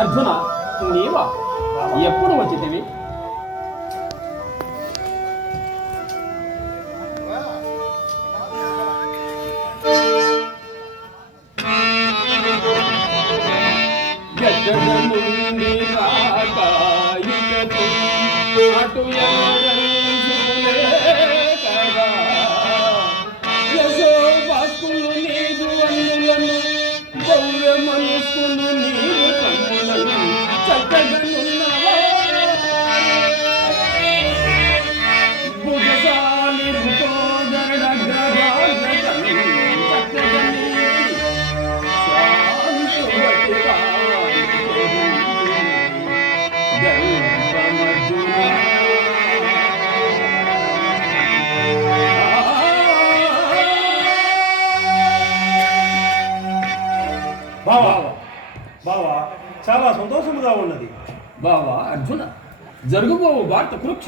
అర్జున, నీవా? ఎప్పుడు వచ్చితివి? గడ్డ నుండి రాక ఇకకు అటు ఎల్లరంచులే కదా. యశో వాక్కులు నీదు అన్నులను, భవ్య మనస్సును నీవు తమ్ములను చక్కగనున్నవా. భుజశాలి భుజోదరణ గ్రహాగ్రతను చక్కగని శాంతువతి బావా బావా చాలా సంతోషముగా ఉన్నది. బావా అర్జున, జరుగుబోవు వార్త కురుక్షేత్ర